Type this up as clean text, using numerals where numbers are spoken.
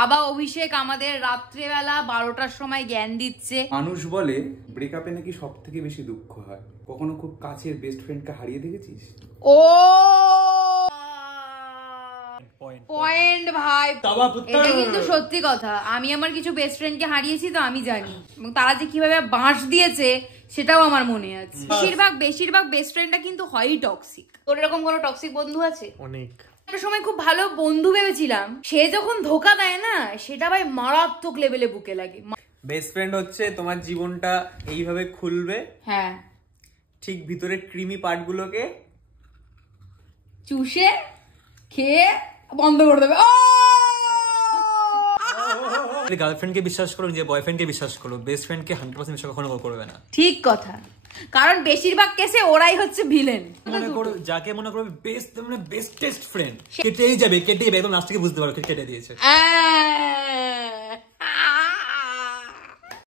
বাবা অভিষেক আমাদের রাত্রেবেলা 12টার সময় জ্ঞান দিচ্ছে। মানুষ বলে ব্রেকআপে নাকি সব থেকে বেশি দুঃখ হয়। কখনো খুব কাছের বেস্ট ফ্রেন্ডকে হারিয়ে দেখেছিস? ও পয়েন্ট ভাই, এটা কিন্তু সত্যি কথা। আমি আমার কিছু বেস্ট ফ্রেন্ডকে হারিয়েছি, তো আমি জানি, এবং তারা যে কিভাবে বাঁশ দিয়েছে সেটাও আমার মনে আছে। বেশিরভাগ বেস্ট ফ্রেন্ডটা কিন্তু হয়ই টক্সিক। তোর এরকম কোনো টক্সিক বন্ধু আছে? অনেক। একটা সময় খুব ভালো বন্ধু ভেবেছিলাম, সে যখন ধোকা দেয় না, সেটা ভাই মারাত্মক লেভেলে বুকে লাগে। বেস্ট ফ্রেন্ড হচ্ছে তোমার জীবনটা এইভাবে খুলবে, হ্যাঁ, ঠিক ভিতরের ক্রিমি পার্ট গুলোকে চুষে খেয়ে বন্ধ করে দেবে। গার্লফ্রেন্ডকে বিশ্বাস করো, যে বয়ফ্রেন্ডকে বিশ্বাস করো, বেস্ট ফ্রেন্ডকে 100% বিশ্বাস কখনো করবে না। ঠিক কথা, কারণ বেশিরভাগ কেসে ওরাই হচ্ছে ভিলেন। মনে করো যাকে মনে করো বেস্ট, মানে বেস্টেস্ট ফ্রেন্ড, কেটেই যাবে একদম লাস্ট থেকে বুঝতে পারো কেটে দিয়েছে।